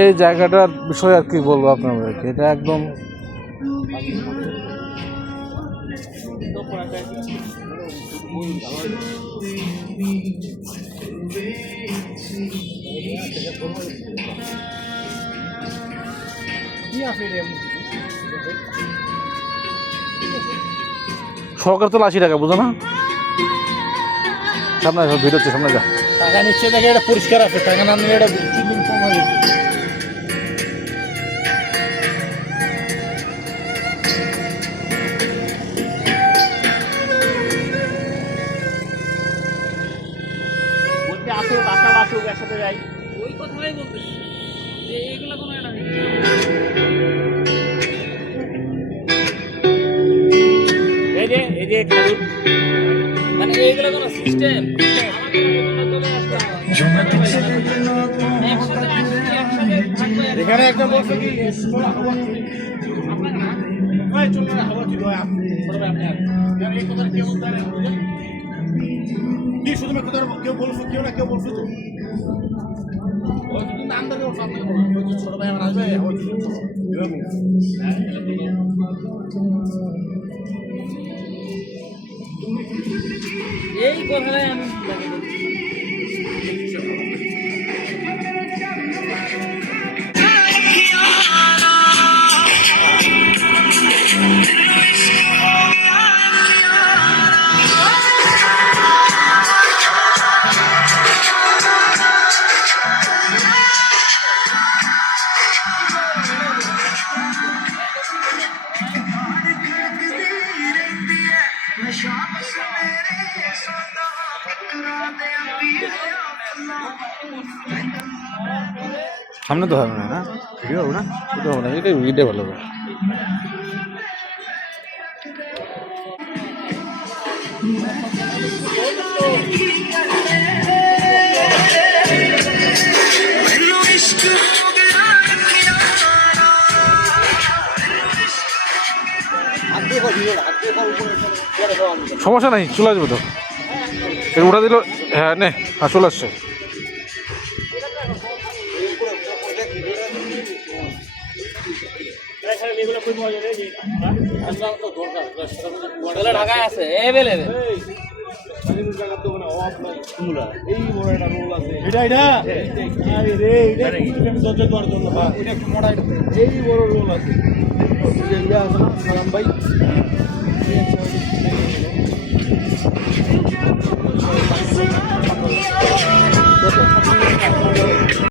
এই জায়গাটার বিষয়ে আর কি বলবো আপনাদেরকে, এটা একদম সরকার তো 80 টাকা, বুঝো না? সামনে ভিড় হচ্ছে, সামনে যা। টাকা নিচ্ছে দেখে এটা পরিষ্কার আছে, টাকা না নিলে এটা চুল কম হবে। বলতে আসো, বাসা আসুক, একসাথে যাই। ওই কথাই বলতেছি যে এইগুলা কোনো এটা নেই। এই যে খেলুন, মানে এইগুলা কোনো সিস্টেম এখানে একটা বলছে কি চলো না, হাওয়া ছিল এই কথা কেউ কি শুধু কেউ বলছো, কেউ না কেউ বলছো তো ছোট ভাই আমার আসবে, এই কথাটাই আমি সামনে তো হবে না, ভিডিও হবে না, ভিডিও হবে না, এটা ভালো হবে। সমস্যা নাই, চলে আসবে তো, উঠা দিল। হ্যাঁ নে, হ্যাঁ চলে আসছে। ঢাকায় আছে এভেলেবেল। এই বড় রোল আছে, সালাম ভাই।